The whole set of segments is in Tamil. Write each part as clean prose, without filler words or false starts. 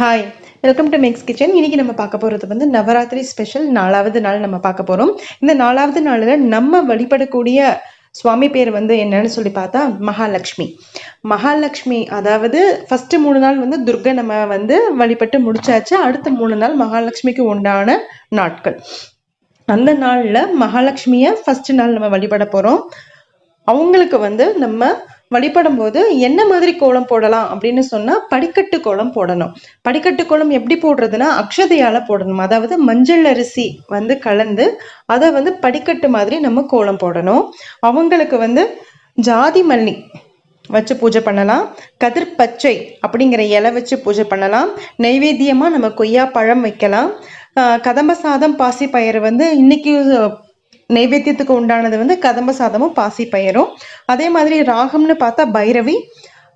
Hi, welcome to Max kitchen. இன்னைக்கு நம்ம பார்க்க போகிறது வந்து நவராத்திரி ஸ்பெஷல் 4வது நாள் நம்ம பார்க்க போகிறோம். இந்த 4வது நாளில் நம்ம வழிபடக்கூடிய சுவாமி பேர் வந்து என்னன்னு சொல்லி பார்த்தா மகாலட்சுமி. மகாலட்சுமி அதாவது ஃபஸ்ட்டு 3 நாள் வந்து துர்கை நம்ம வந்து வழிபட்டு முடிச்சாச்சு. அடுத்த 3 நாள் மகாலட்சுமிக்கு உண்டான நாட்கள். அந்த நாளில் மகாலட்சுமியை ஃபஸ்ட்டு நாள் நம்ம வழிபட போகிறோம். அவங்களுக்கு வந்து நம்ம வழிபடும் போது என்ன மாதிரி கோலம் போடலாம் அப்படின்னு சொன்னா படிக்கட்டு கோலம் போடணும். படிக்கட்டு கோலம் எப்படி போடுறதுன்னா அக்ஷதையால போடணும். அதாவது மஞ்சள் அரிசி வந்து கலந்து அதை வந்து படிக்கட்டு மாதிரி நம்ம கோலம் போடணும். அவங்களுக்கு வந்து ஜாதி மல்லி வச்சு பூஜை பண்ணலாம். கதிர் பச்சை அப்படிங்கிற இலை வச்சு பூஜை பண்ணலாம். நைவேத்தியமா நம்ம கொய்யா பழம் வைக்கலாம். கதம்ப சாதம் பாசி பயிறு வந்து இன்னைக்கு நைவேத்தியத்துக்கு உண்டானது வந்து கதம்ப சாதமும் பாசி பயிரும். அதே மாதிரி ராகம்னு பார்த்தா பைரவி.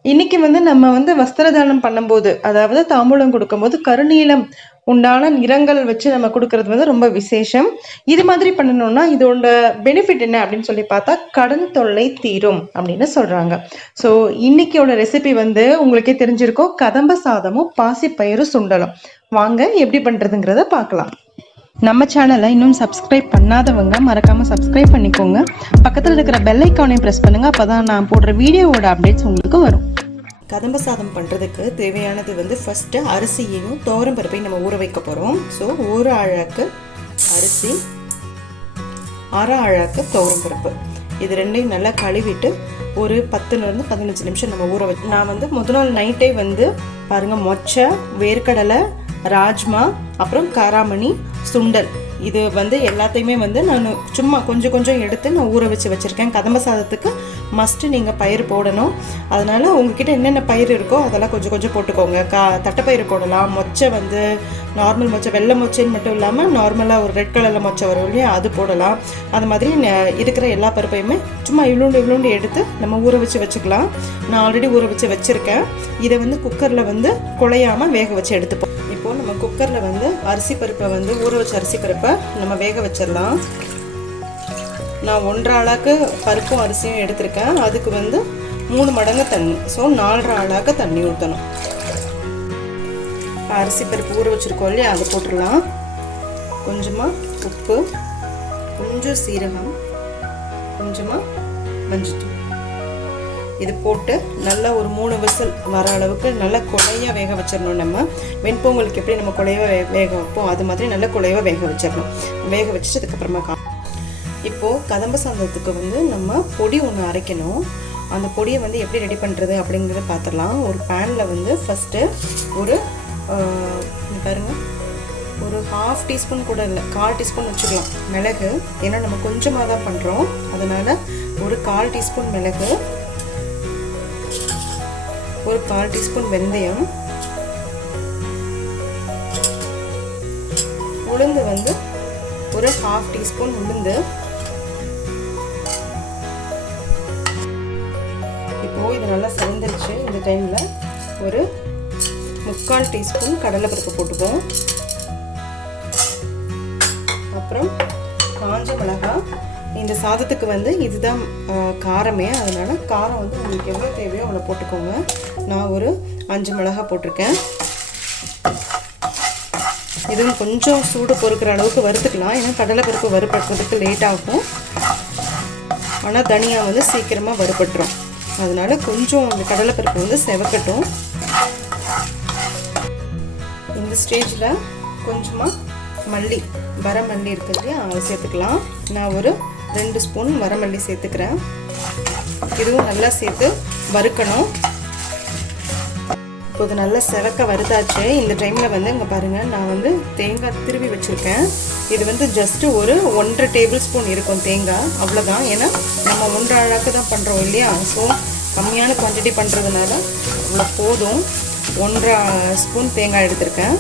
இன்னைக்கு வந்து நம்ம வந்து வஸ்திரதானம் பண்ணும்போது, அதாவது தாம்பூலம் கொடுக்கும்போது கருநீலம் உண்டான நிறங்கள் வச்சு நம்ம கொடுக்கறது வந்து ரொம்ப விசேஷம். இது மாதிரி பண்ணணும்னா இதோட பெனிஃபிட் என்ன அப்படின்னு சொல்லி பார்த்தா கடன் தொல்லை தீரும் அப்படின்னு சொல்றாங்க. ஸோ இன்னைக்கோட ரெசிபி வந்து உங்களுக்கே தெரிஞ்சிருக்கும், கதம்ப சாதமும் பாசி பயிரும் சுண்டலும். வாங்க எப்படி பண்றதுங்கிறத பார்க்கலாம். நம்ம சேனலை இன்னும் சப்ஸ்கிரைப் பண்ணாதவங்க மறக்காமல் சப்ஸ்கிரைப் பண்ணிக்கோங்க. பக்கத்தில் இருக்கிற பெல் ஐக்கானையும் ப்ரெஸ் பண்ணுங்கள். அப்போ தான் நான் போடுற வீடியோவோட அப்டேட்ஸ் உங்களுக்கு வரும். கதம்ப சாதம் பண்ணுறதுக்கு தேவையானது வந்து ஃபஸ்ட்டு அரிசியையும் துவரம் பருப்பையும் நம்ம ஊற வைக்க போகிறோம். ஸோ ஒரு அழாக்கு அரிசி, அரை அழாக்கு துவரம் பருப்பு, இது ரெண்டையும் நல்லா கழுவிட்டு ஒரு 10லேருந்து 15 நிமிஷம் நம்ம ஊற வச்சு, நான் வந்து முதல் நாள் நைட்டே வந்து பாருங்கள் மொச்சை, வேர்க்கடலை, ராஜ்மா, அப்புறம் காராமணி, சுண்டல், இது வந்து எல்லாத்தையுமே வந்து நான் சும்மா கொஞ்சம் கொஞ்சம் எடுத்து நான் ஊற வச்சு வச்சுருக்கேன். கதம்ப சாதத்துக்கு மஸ்ட்டு நீங்கள் பயிர் போடணும். அதனால் உங்ககிட்ட என்னென்ன பயிர் இருக்கோ அதெல்லாம் கொஞ்சம் கொஞ்சம் போட்டுக்கோங்க. தட்டைப்பயிறு போடலாம். மொச்சை வந்து நார்மல் மொச்சை, வெள்ளை மொச்சைன்னு மட்டும் இல்லாமல் நார்மலாக ஒரு ரெட் கலரில் மொச்சை வரும் இல்லையா, அது போடலாம். அது மாதிரி இருக்கிற எல்லா பருப்பையுமே சும்மா இவ்வளோண்டு எடுத்து நம்ம ஊற வச்சு வச்சுக்கலாம். நான் ஆல்ரெடி ஊற வச்சு வச்சுருக்கேன். இதை வந்து குக்கரில் வந்து குழையாமல் வேக வச்சு எடுத்துப்போம். இப்போது நம்ம குக்கரில் வந்து அரிசி பருப்பை வந்து ஊற வச்ச அரிசி பருப்பை நம்ம வேக வச்சிடலாம். நான் 1.5 அழாக்கு பருப்பும் அரிசியும் எடுத்திருக்கேன். அதுக்கு வந்து 3 மடங்கு தண்ணி, ஸோ 4.5 அழாக்கு தண்ணி ஊற்றணும். அரிசி பருப்பு ஊற வச்சுருக்கோம் இல்லையா, அதை போட்டுடலாம். கொஞ்சமாக உப்பு, கொஞ்சம் சீரகம், கொஞ்சமாக மஞ்சள், இது போட்டு நல்லா ஒரு 3 விசில் வர அளவுக்கு நல்லா குழையாக வேக வச்சிடணும். நம்ம வெண்பொங்கலுக்கு எப்படி நம்ம குழையாக வேக வைப்போம் அது மாதிரி நல்லா குழையாக வேக வச்சிடணும். வேக வச்சுட்டு அதுக்கப்புறமா இப்போது கதம்ப சாதத்துக்கு வந்து நம்ம பொடி ஒன்று அரைக்கணும். அந்த பொடியை வந்து எப்படி ரெடி பண்ணுறது அப்படிங்கிறத பார்த்துடலாம். ஒரு பேனில் வந்து ஃபஸ்ட்டு ஒரு பாருங்கள், ஒரு 1/2 டீஸ்பூன் கூட இல்லை, 1/4 டீஸ்பூன் வச்சுக்கலாம் மிளகு. ஏன்னா நம்ம கொஞ்சமாக தான் பண்ணுறோம், அதனால் ஒரு 1/4 டீஸ்பூன் மிளகு, ஒரு 1/4 டீஸ்பூன் வெந்தயம், உளுந்து வந்து ஒரு 1/2 டீஸ்பூன் உளுந்து. இப்போ இது நல்லா செவந்துருச்சு. இந்த டைமில் ஒரு 3/4 டீஸ்பூன் கடலைப்பருப்பு போட்டுப்போம். அப்புறம் காஞ்ச மிளகாய். இந்த சாதத்துக்கு வந்து இதுதான் காரமே, அதனால் காரம் வந்து உங்களுக்கு எவ்வளோ தேவையோ அவ்வளோ போட்டுக்கோங்க. நான் ஒரு 5 மிளகாய் போட்டிருக்கேன். இதுவும் கொஞ்சம் சூடு பொறுக்கிற அளவுக்கு வறுத்துக்கலாம். ஏன்னா கடலைப்பருப்பு வறுப்படுறதுக்கு லேட் ஆகும், ஆனால் தனியா வந்து சீக்கிரமாக வறுபட்டுரும். அதனால கொஞ்சம் அந்த கடலைப்பருப்பு வந்து செவக்கட்டும். இந்த ஸ்டேஜில் கொஞ்சமாக மல்லி, வரமல்லி இருக்குது இல்லையா, அதை சேர்த்துக்கலாம். நான் ஒரு 2 ஸ்பூன் வரமல்லி சேர்த்துக்கிறேன். இதுவும் நல்லா சேர்த்து வறுக்கணும். இப்போது நல்லா செவக்க வறுத்தாச்சு. இந்த டைமில் வந்து இங்கே பாருங்கள், நான் வந்து தேங்காய் திருவி வச்சுருக்கேன். இது வந்து ஜஸ்ட்டு ஒரு 1.5 டேபிள் ஸ்பூன் இருக்கும் தேங்காய், அவ்வளோதான். ஏன்னா நம்ம 1.5 அழாக்கு தான் பண்ணுறோம் இல்லையா, ஸோ கம்மியான குவான்டிட்டி பண்ணுறதுனால அவ்வளோ போதும். 1.5 ஸ்பூன் தேங்காய் எடுத்திருக்கேன்.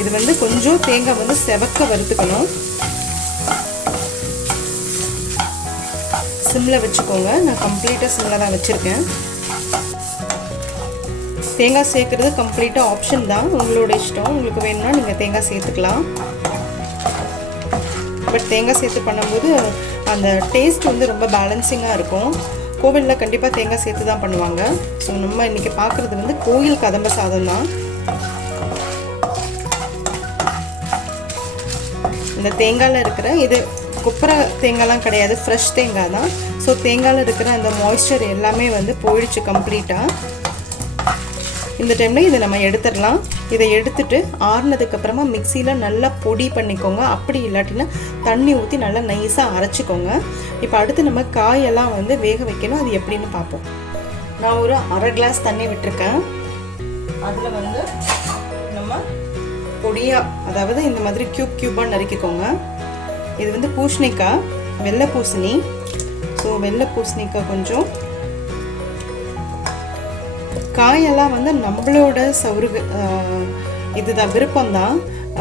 இது வந்து கொஞ்சம் தேங்காய் வந்து செவக்க வறுத்துக்கணும். சிம்மில் வச்சுக்கோங்க. நான் கம்ப்ளீட்டாக சிம்மில் தான் வச்சுருக்கேன். தேங்காய் சேர்க்குறது கம்ப்ளீட்டாக ஆப்ஷன் தான், உங்களோட இஷ்டம். உங்களுக்கு வேணும்னா நீங்கள் தேங்காய் சேர்த்துக்கலாம். பட் தேங்காய் சேர்த்து பண்ணும்போது அந்த டேஸ்ட் வந்து ரொம்ப பேலன்சிங்காக இருக்கும். கோவிலில் கண்டிப்பாக தேங்காய் சேர்த்து தான் பண்ணுவாங்க. ஸோ நம்ம இன்றைக்கி பார்க்குறது வந்து கோயில் கதம்ப சாதம் தான். இந்த தேங்காயில் இருக்கிற இது கொப்பரை தேங்காய்லாம் கிடையாது, ஃப்ரெஷ் தேங்காய் தான். ஸோ தேங்காயில் இருக்கிற அந்த மாய்ஸ்சர் எல்லாமே வந்து போயிடுச்சு கம்ப்ளீட்டாக. இந்த டைமில் இதை நம்ம எடுத்துடலாம். இதை எடுத்துட்டு ஆறுனதுக்கப்புறமா மிக்சியில் நல்லா பொடி பண்ணிக்கோங்க. அப்படி இல்லாட்டினா தண்ணி ஊற்றி நல்லா நைஸாக அரைச்சிக்கோங்க. இப்போ அடுத்து நம்ம காயெல்லாம் வந்து வேக வைக்கணும். அது எப்படின்னு பார்ப்போம். நான் ஒரு 1/2 கிளாஸ் தண்ணி விட்டுருக்கேன். அதில் வந்து நம்ம பொடியாக, அதாவது இந்த மாதிரி க்யூபாக நறுக்கிக்கோங்க. இது வந்து பூசணிக்காய், வெள்ளை பூசணி. ஸோ வெள்ளை பூசணிக்காய் கொஞ்சம். காயெல்லாம் வந்து நம்மளோட இதுதான், விருப்பம்தான்.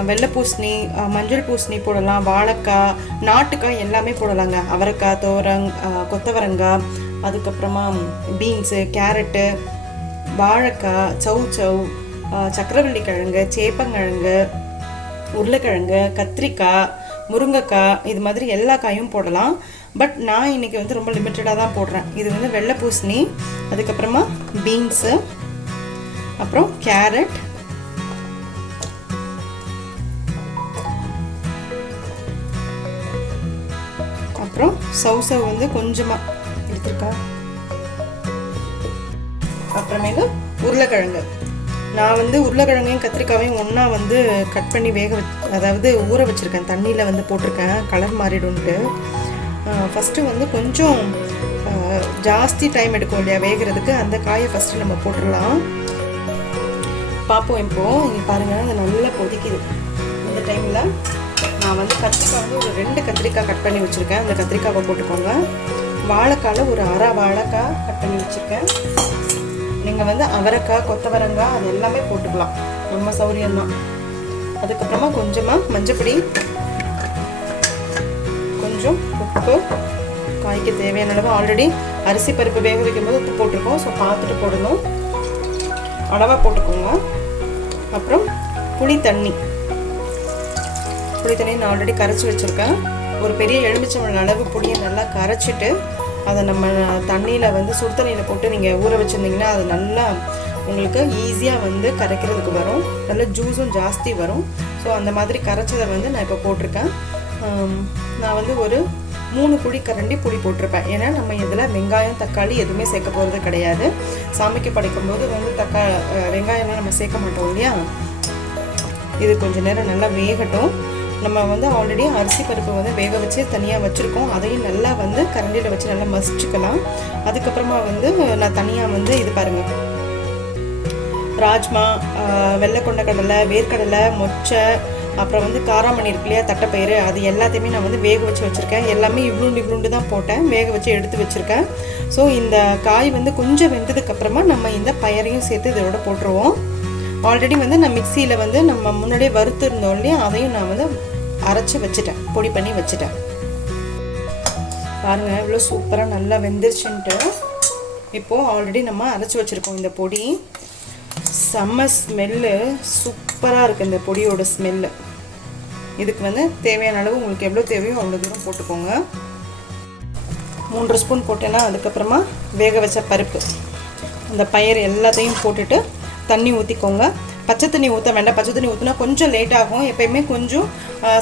வெள்ளை பூசணி, மஞ்சள் பூசணி போடலாம், வாழைக்காய், நாட்டுக்காய் எல்லாமே போடலாங்க. அவரைக்காய், கொத்தவரங்காய், அதுக்கப்புறமா பீன்ஸு, கேரட்டு, வாழைக்காய், சவு, சக்கரவள்ளி கிழங்கு, சேப்பங்கிழங்கு, உருளைக்கிழங்கு, கத்திரிக்காய், முருங்கைக்காய், இது மாதிரி எல்லா காயும் போடலாம். பட் நான் இன்றைக்கி வந்து ரொம்ப லிமிட்டடாக தான் போடுறேன். இது வந்து வெள்ளை பூசணி, அதுக்கப்புறமா பீன்ஸு, அப்புறம் கேரட், அப்புறம் சவு வந்து கொஞ்சமாக எடுத்துருக்கா, அப்புறமேல உருளைக்கிழங்கு. நான் வந்து உருளைக்கிழங்கையும் கத்திரிக்காயும் ஒன்றா வந்து கட் பண்ணி அதாவது ஊற வச்சுருக்கேன். தண்ணியில் வந்து போட்டிருக்கேன், கலர் மாறிடும்ட்டு. ஃபஸ்ட்டு வந்து கொஞ்சம் ஜாஸ்தி டைம் எடுக்கும் இல்லையா வேகிறதுக்கு, அந்த காயை ஃபஸ்ட்டு நம்ம போட்டுடலாம். பார்ப்போம். இப்போது இங்கே பாருங்கள், அது நல்லா கொதிக்குது. இந்த டைமில் நான் வந்து கத்திரிக்காய் வந்து ஒரு 2 கத்திரிக்காய் கட் பண்ணி வச்சுருக்கேன். அந்த கத்திரிக்காவை போட்டுக்கோங்க. வாழைக்காயில் ஒரு 1/2 வாழைக்காய் கட் பண்ணி வச்சுருக்கேன். நீங்கள் வந்து அவரைக்காய், கொத்தவரங்காய் அது எல்லாமே போட்டுக்கலாம், ரொம்ப சௌரியம்தான். அதுக்கப்புறமா கொஞ்சமாக மஞ்சப்பொடி, கொஞ்சம் உப்பு, காய்க்கு தேவையான அளவு. ஆல்ரெடி அரிசி பருப்பு வேக வைக்கும்போது உப்பு போட்டிருக்கோம். ஸோ பார்த்துட்டு போடணும், அளவாக போட்டுக்கோங்க. அப்புறம் புளி தண்ணி நான் ஆல்ரெடி கரைச்சி வச்சுருக்கேன். ஒரு பெரிய எலுமிச்சம்பழம் அளவு புளியை நல்லா கரைச்சிட்டு அதை நம்ம தண்ணியில் வந்து சுடு தண்ணியில் போட்டு நீங்கள் ஊற வச்சுருந்தீங்கன்னா அது நல்லா உங்களுக்கு ஈஸியாக வந்து கரைக்கிறதுக்கு வரும். நல்ல ஜூஸும் ஜாஸ்தி வரும். ஸோ அந்த மாதிரி கரைச்சதை வந்து நான் இப்போ போட்டிருக்கேன். நான் வந்து ஒரு 3 குழிக்கரண்டி புளி போட்டிருப்பேன். ஏன்னா நம்ம இதில் வெங்காயம், தக்காளி எதுவுமே சேர்க்க போகிறது கிடையாது. சாமிக்கு படைக்கும்போது வந்து வெங்காயம்லாம் நம்ம சேர்க்க மாட்டோம் இல்லையா. இது கொஞ்சம் நேரம் நல்லா வேகட்டும். நம்ம வந்து ஆல்ரெடி அரிசி பருப்பு வந்து வேக வச்சு தனியாக வச்சுருக்கோம். அதையும் நல்லா வந்து கரண்டியில் வச்சு நல்லா மசிச்சுக்கலாம். அதுக்கப்புறமா வந்து நான் தனியாக வந்து இது பாருங்கள், ராஜ்மா, வெள்ளை கொண்டக்கடலை, வேர்க்கடலை, மொச்சை, அப்புறம் வந்து காராமணி இருக்கு இல்லையா, தட்டைப்பயிறு, அது எல்லாத்தையுமே நான் வந்து வேக வச்சு வச்சுருக்கேன். எல்லாமே இவ்வளோண்டு தான் போட்டேன், வேக வச்சு எடுத்து வச்சுருக்கேன். ஸோ இந்த காய் வந்து கொஞ்சம் வெந்ததுக்கப்புறமா நம்ம இந்த பயரையும் சேர்த்து இதோட போட்டுருவோம். ஆல்ரெடி வந்து நான் மிக்சியில் வந்து நம்ம முன்னாடியே வறுத்துருந்தோம் இல்லையா, அதையும் நான் வந்து அரைச்சி வச்சுட்டேன், பொடி பண்ணி வச்சுட்டேன். பாருங்கள் இவ்வளோ சூப்பராக நல்லா வெந்துருச்சுன்ட்டு. இப்போது ஆல்ரெடி நம்ம அரைச்சி வச்சுருக்கோம் இந்த பொடி. செம்ம ஸ்மெல்லு, சூப்பராக இருக்குது இந்த பொடியோட ஸ்மெல்லு. இதுக்கு வந்து தேவையான அளவு உங்களுக்கு எவ்வளோ தேவையோ அவ்வளோ தூரம் போட்டுக்கோங்க. 3 ஸ்பூன் போட்டேன்னா அதுக்கப்புறமா வேக வச்ச பருப்பு, அந்த பயிர் எல்லாத்தையும் போட்டுட்டு தண்ணி ஊற்றிக்கோங்க. பச்சை தண்ணி ஊற்ற வேண்டாம். பச்சை தண்ணி ஊற்றினா கொஞ்சம் லேட் ஆகும். எப்போயுமே கொஞ்சம்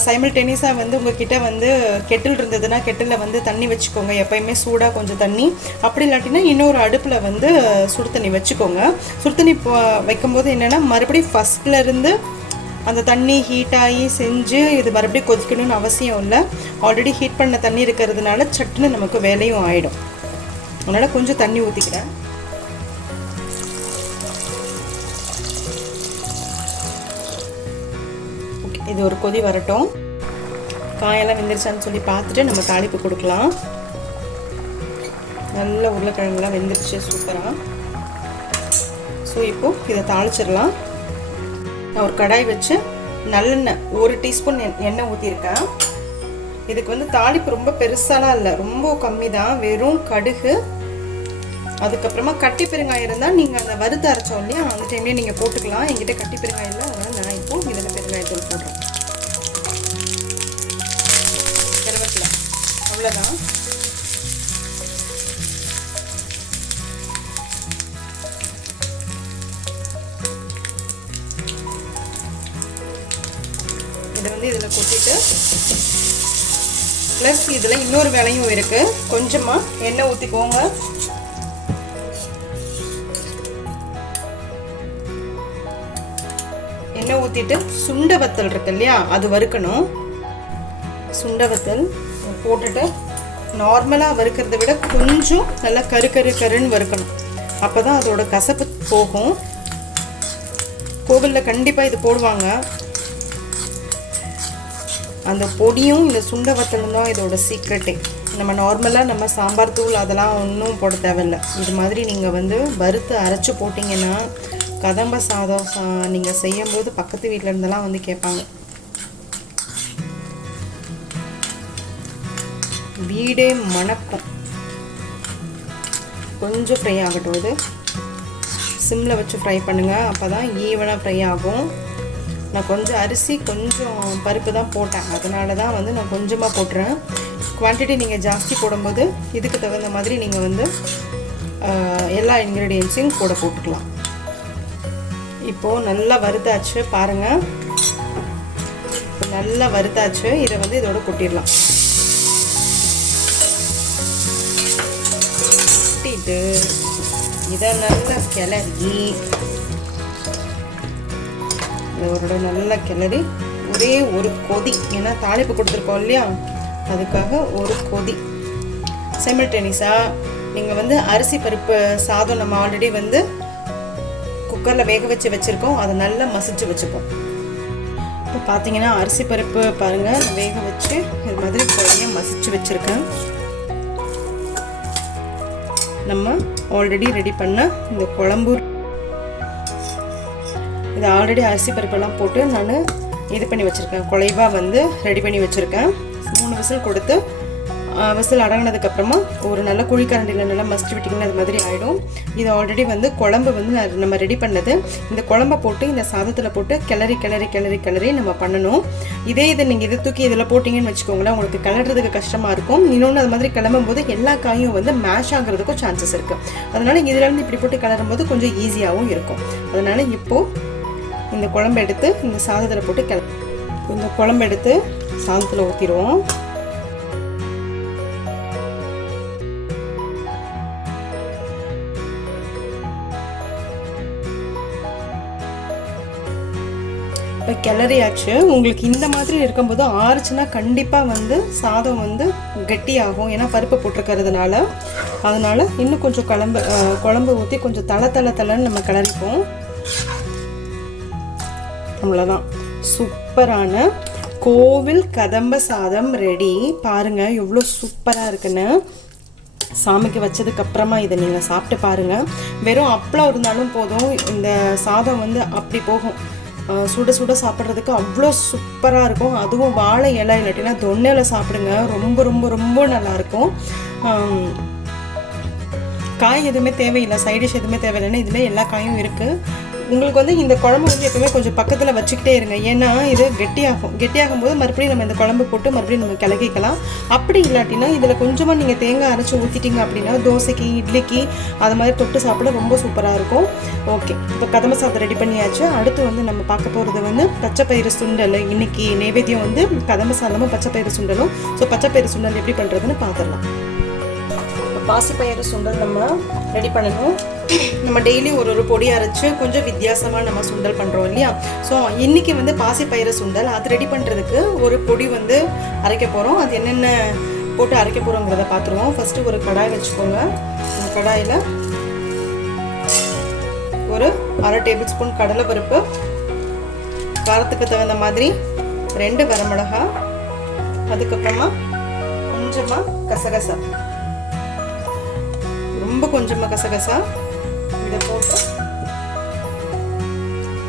சைமல்டேனியஸாக வந்து உங்கள்கிட்ட வந்து கெட்டில் இருந்ததுன்னா கெட்டிலில் வந்து தண்ணி வச்சுக்கோங்க. எப்போயுமே சூடாக கொஞ்சம் தண்ணி, அப்படி இல்லாட்டினா இன்னொரு அடுப்பில் வந்து சுடு தண்ணி வச்சுக்கோங்க. சுடு தண்ணி வைக்கும்போது என்னென்னா மறுபடியும் ஃபஸ்ட்லேருந்து அந்த தண்ணி ஹீட்டாகி செஞ்சு இது மறுபடியும் கொதிக்கணும்னு அவசியம் இல்லை. ஆல்ரெடி ஹீட் பண்ண தண்ணி இருக்கிறதுனால சட்டுன்னு நமக்கு வேலையும் ஆகிடும். அதனால் கொஞ்சம் தண்ணி ஊற்றிக்கிறேன். இது ஒரு கொதி வரட்டும். காயெல்லாம் வெந்துருச்சான்னு சொல்லி பார்த்துட்டு நம்ம தாளிப்பு கொடுக்கலாம். நல்ல உருளைக்கிழங்குலாம் வெந்துருச்சு சூப்பராக. ஸோ இப்போது இதை தாளிச்சிடலாம். நான் ஒரு கடாய் வச்சு நல்லெண்ணெய் 1 டீஸ்பூன் எண்ணெய் ஊற்றிருக்கேன். இதுக்கு வந்து தாளிப்பு ரொம்ப பெருசாலாம் இல்லை, ரொம்ப கம்மி தான். வெறும் கடுகு, அதுக்கப்புறமா கட்டி பெருங்காயம் இருந்தால் நீங்கள் அந்த வறுத்து அரைச்சோம் இல்லையா, அந்த டைம்லேயே நீங்கள் போட்டுக்கலாம். என்கிட்ட கட்டி பெருங்காயம் இல்லை, அதனால் நான் இப்போது இதில் பெருங்காயத்தூள் போடுறேன். கருவேப்பிலை, அவ்வளோதான். இதை வந்து இதில் கொட்டிட்டு, ப்ளஸ் இதில் இன்னொரு வேலையும் இருக்குது. கொஞ்சமாக எண்ணெய் ஊற்றிக்கோங்க. எண்ணெய் ஊற்றிட்டு சுண்ட வத்தல் இருக்கு இல்லையா, அது வறுக்கணும். சுண்ட வத்தல் போட்டுட்டு நார்மலாக வறுக்கிறத விட கொஞ்சம் நல்லா கருன்னு வறுக்கணும். அப்போ தான் அதோட கசப்பு போகும். கோவிலில் கண்டிப்பாக இது போடுவாங்க. அந்த பொடியும் இந்த சுண்ட வத்தலும் தான் இதோட சீக்ரெட்டே. நம்ம நார்மலாக நம்ம சாம்பார் தூள் அதெல்லாம் ஒன்றும் போட தேவையில்லை. இது மாதிரி நீங்கள் வந்து வறுத்து அரைச்சி போட்டிங்கன்னா கதம்ப சாதம் நீங்கள் செய்யும்போது பக்கத்து வீட்டில் இருந்தெல்லாம் வந்து கேட்பாங்க. வீடே மணக்கும். கொஞ்சம் ஃப்ரை ஆகட்டும். இது சிம்மில் வச்சு ஃப்ரை பண்ணுங்கள். அப்போ தான் ஈவனாக ஃப்ரை ஆகும். நான் கொஞ்சம் அரிசி கொஞ்சம் பருப்பு தான் போட்டேன், அதனால தான் வந்து நான் கொஞ்சமாக போட்டுறேன். குவான்டிட்டி நீங்கள் ஜாஸ்தி போடும்போது இதுக்கு தகுந்த மாதிரி நீங்கள் வந்து எல்லா இன்க்ரீடியன்ஸையும் கூட போட்டுக்கலாம். இப்போது நல்லா வறுத்தாச்சு பாருங்கள். இப்போ நல்லா வறுத்தாச்சு. இதை வந்து இதோட கொட்டிடலாம். கொட்டிட்டு இதை நல்லா கிளறி, இதோட நல்லா கிளறி ஒரே ஒரு கொதி, ஏன்னா தாளிப்பு கொடுத்துருக்கோம் இல்லையா, அதுக்காக ஒரு கொதி. சைமல்டேனியஸாக நீங்கள் வந்து அரிசி பருப்பு சாதம் நம்ம ஆல்ரெடி வந்து குக்கரில் வேக வச்சுருக்கோம், அதை நல்லா மசிச்சு வச்சுப்போம். இப்போ பார்த்தீங்கன்னா அரிசி பருப்பு பாருங்கள் வேக வச்சு இது மாதிரி குறைய மசிச்சு வச்சுருக்கேன். நம்ம ஆல்ரெடி ரெடி பண்ண இந்த குழம்பு, இது ஆல்ரெடி அரிசி பருப்பெல்லாம் போட்டு நான் இது பண்ணி வச்சுருக்கேன். குழைவாக வந்து ரெடி பண்ணி வச்சுருக்கேன். 3 விசில் கொடுத்து விசில் அடங்கினதுக்கப்புறமா ஒரு நல்ல குழிக்கரண்டியில் நல்லா மசிச்சு விட்டிங்கன்னா அது மாதிரி ஆகிடும். இது ஆல்ரெடி வந்து குழம்பு வந்து நம்ம ரெடி பண்ணது. இந்த குழம்பை போட்டு இந்த சாதத்தில் போட்டு கிளறி நம்ம பண்ணணும். இதை நீங்கள் இதை தூக்கி இதில் போட்டிங்கன்னு வச்சுக்கோங்களேன், உங்களுக்கு கிளறதுக்கு கஷ்டமாக இருக்கும். இன்னொன்று அது மாதிரி கிளம்பும் போது எல்லா காயும் வந்து மேஷ் ஆகிறதுக்கும் சான்சஸ் இருக்குது. அதனால் இதிலேருந்து இப்படி போட்டு கிளறும் போது கொஞ்சம் ஈஸியாகவும் இருக்கும். அதனால் இப்போது இந்த குழம்பு எடுத்து இந்த சாதத்தில் போட்டு இந்த குழம்பு எடுத்து சாதத்தில் ஊற்றிடுவோம். இப்போ கிளறியாச்சு. உங்களுக்கு இந்த மாதிரி இருக்கும்போது ஆறுச்சுன்னா கண்டிப்பாக வந்து சாதம் வந்து கெட்டியாகும், ஏன்னா பருப்பு போட்டிருக்கிறதுனால. அதனால் இன்னும் கொஞ்சம் குழம்பு ஊற்றி கொஞ்சம் தலை நம்ம கிளறிப்போம். அவ்வளோதான், சூப்பரான கோவில் கதம்ப சாதம் ரெடி. பாருங்கள் எவ்வளோ சூப்பராக இருக்குன்னு. சாமிக்கு வச்சதுக்கப்புறமா இதை நீங்கள் சாப்பிட்டு பாருங்கள். வெறும் அப்பளம் இருந்தாலும் போதும், இந்த சாதம் வந்து அப்படி போகும். சுட சுட சாப்பிட்றதுக்கு அவ்வளோ சூப்பராக இருக்கும். அதுவும் வாழை இலை இல்லாட்டினா தொன்னையில் சாப்பிடுங்க, ரொம்ப ரொம்ப ரொம்ப நல்லாயிருக்கும். காய் எதுவுமே தேவையில்லை, சைடிஷ் எதுவுமே தேவையில்லைன்னா இதில் எல்லா காயும் இருக்குது. உங்களுக்கு வந்து இந்த குழம்பு வந்து எப்பவுமே கொஞ்சம் பக்கத்தில் வச்சுக்கிட்டே இருங்க, ஏன்னா இது கெட்டியாகும் போது மறுபடியும் நம்ம இந்த குழம்பு போட்டு மறுபடியும் நம்ம கிளக்கிக்கலாம். அப்படி இல்லாட்டினா இதில் கொஞ்சமாக நீங்கள் தேங்காய் அரைச்சி ஊற்றிட்டிங்க அப்படின்னா தோசைக்கு இட்லிக்கு அது மாதிரி தொட்டு சாப்பிட ரொம்ப சூப்பராக இருக்கும். ஓகே, இப்போ கதம்ப சாதம் ரெடி பண்ணியாச்சு. அடுத்து வந்து நம்ம பார்க்க போகிறது வந்து பச்சைப்பயிறு சுண்டல். இன்றைக்கி நைவேத்தியம் வந்து கதம்ப சாதமும் பச்சைப்பயிறு சுண்டலும். ஸோ பச்சைப்பயிறு சுண்டல் எப்படி பண்ணுறதுன்னு பார்த்துடலாம். பாசிப்பயிறு சுண்டல் நம்ம ரெடி பண்ணணும். நம்ம டெய்லி ஒரு பொடி அரைச்சி கொஞ்சம் வித்தியாசமாக நம்ம சுண்டல் பண்ணுறோம் இல்லையா. ஸோ இன்றைக்கி வந்து பாசிப்பயிறு சுண்டல் அது ரெடி பண்ணுறதுக்கு ஒரு பொடி வந்து அரைக்க போகிறோம். அது என்னென்ன போட்டு அரைக்க போகிறோங்கிறத பார்த்துருவோம். ஃபஸ்ட்டு ஒரு கடாய் வச்சுக்கோங்க. அந்த கடாயில் ஒரு 1/2 டேபிள் ஸ்பூன் கடலைப்பருப்பு, காரத்துக்கு தகுந்த மாதிரி 2 வரமிளகா, அதுக்கப்புறமா கொஞ்சமாக கசகசா, ரொம்ப கொஞ்சமாக கசகசா இதை போட்டு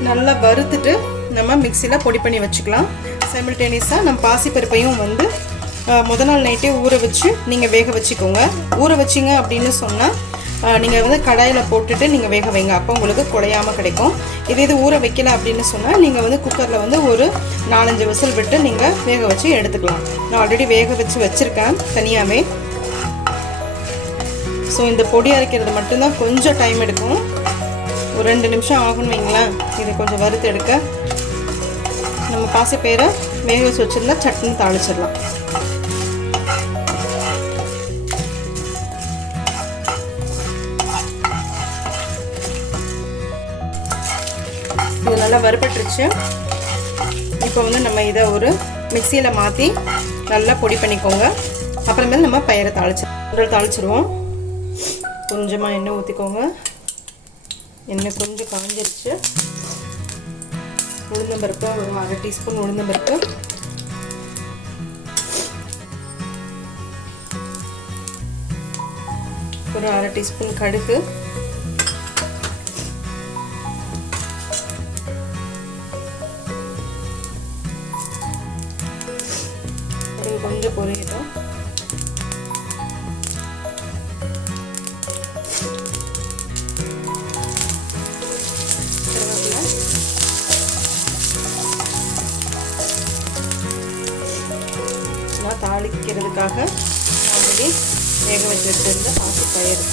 நல்லா வறுத்துட்டு நம்ம மிக்சியில் பொடி பண்ணி வச்சுக்கலாம். சைமல்டேனியஸாக நம்ம பாசிப்பருப்பையும் வந்து முதல் நாள் நைட்டே ஊற வச்சு நீங்கள் வேக வச்சுக்கோங்க. ஊற வச்சிங்க அப்படின்னு சொன்னால் நீங்கள் வந்து கடாயில் போட்டுட்டு நீங்கள் வேக வைங்க, அப்போ உங்களுக்கு குழையாமல் கிடைக்கும். இது ஊற வைக்கல அப்படின்னு சொன்னால் நீங்கள் வந்து குக்கரில் வந்து ஒரு 4-5 விசில் விட்டு நீங்கள் வேக வச்சு எடுத்துக்கலாம். நான் ஆல்ரெடி வேக வச்சு வச்சுருக்கேன் தனியாகவே. ஸோ இந்த பொடி அரைக்கிறது மட்டும்தான் கொஞ்சம் டைம் எடுக்கும், ஒரு 2 நிமிஷம் ஆகும்னு வைங்களேன். இதை கொஞ்சம் வறுத்து எடுக்க நம்ம பாசிப்பயிரை வேக வச்சு வச்சிருந்தா சட்னி தாளிச்சிடலாம். இது நல்லா வறுபட்டுருச்சு. இப்போ வந்து நம்ம இதை ஒரு மிக்சியில் மாற்றி நல்லா பொடி பண்ணிக்கோங்க. அப்புறமேல நம்ம பயிரை தாளிச்சிருவோம். கொஞ்சமாக எண்ணெய் ஊற்றிக்கோங்க. எண்ணெய் கொஞ்சம் காஞ்சிருச்சு. உளுந்தம்பருப்பு ஒரு 1/2 டீஸ்பூன் உளுந்தம்பருப்பு, ஒரு 1/2 டீஸ்பூன் கடுகு, கொஞ்சம் பொரியட்டும். தாளிக்கிறதுக்காக ஆல்ரெடி வேக வச்சு வச்சிருந்த பாசிப்பயிறு.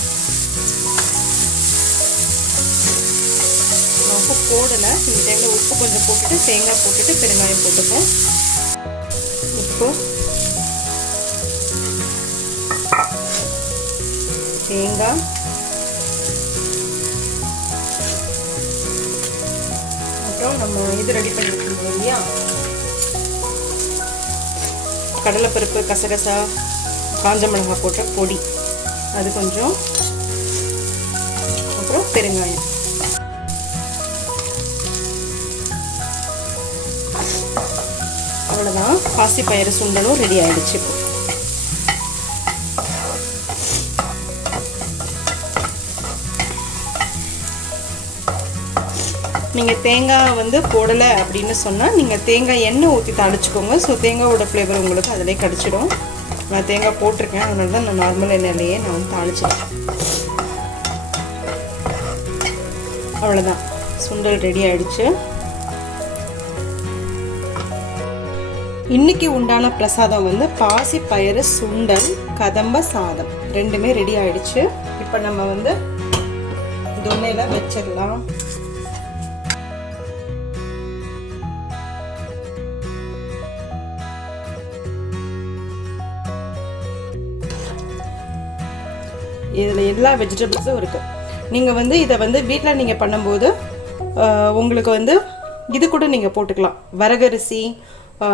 உப்பு போடலை. இந்த டைமில் உப்பு கொஞ்சம் போட்டுட்டு தேங்காய் போட்டுட்டு பெருங்காயம் போட்டுப்போம். இப்போ தேங்காய், அப்புறம் நம்ம இது ரெடி பண்ணி வச்சுருந்தோம் இல்லையா, கடலைப்பருப்பு, கசகசா, காஞ்ச மிளகாய் போட்ட பொடி, அது கொஞ்சம், அப்புறம் பெருங்காயம். அவ்வளோதான். பாசிப்பயிறு சுண்டலும் ரெடி ஆகிடுச்சு. இப்போ நீங்கள் தேங்காய் வந்து போடலை அப்படின்னு சொன்னால் நீங்கள் தேங்காய் எண்ணெய் ஊற்றி தாளிச்சுக்கோங்க. ஸோ தேங்காயோட ஃப்ளேவர் உங்களுக்கு அதிலே கிடச்சிடும். நான் தேங்காய் போட்டிருக்கேன், அதனால தான் நான் நார்மல் எண்ணெயிலேயே நான் வந்து தாளிச்சிடுறேன். அவ்வளோதான், சுண்டல் ரெடி ஆகிடுச்சு. இன்றைக்கி உண்டான பிரசாதம் வந்து பாசிப்பயிறு சுண்டல், கதம்ப சாதம் ரெண்டுமே ரெடி ஆகிடுச்சு. இப்போ நம்ம வந்து தொன்னையில் வச்சிடலாம். இதில் எல்லா வெஜிடபிள்ஸும் இருக்குது. நீங்கள் வந்து இதை வந்து வீட்டில் நீங்கள் பண்ணும்போது உங்களுக்கு வந்து இது கூட நீங்கள் போட்டுக்கலாம். வரகரிசி,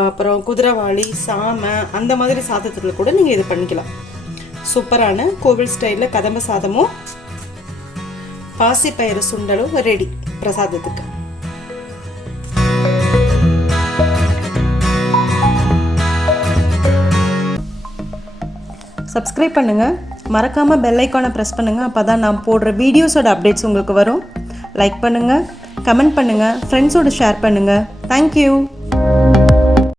அப்புறம் குதிரைவாளி, சாமை, அந்த மாதிரி சாதத்தில் கூட நீங்கள் இது பண்ணிக்கலாம். சூப்பரான கோவில் ஸ்டைலில் கதம்ப சாதமும் பாசிப்பயிறு சுண்டலும் ரெடி பிரசாதத்துக்கு. சப்ஸ்கிரைப் பண்ணுங்கள், மறக்காமல் பெல் ஐக்கானை ப்ரெஸ் பண்ணுங்கள். அப்போ தான் நான் போடுற வீடியோஸோட அப்டேட்ஸ் உங்களுக்கு வரும். லைக் பண்ணுங்கள், கமெண்ட் பண்ணுங்கள், ஃப்ரெண்ட்ஸோடு ஷேர் பண்ணுங்கள். தேங்க்யூ.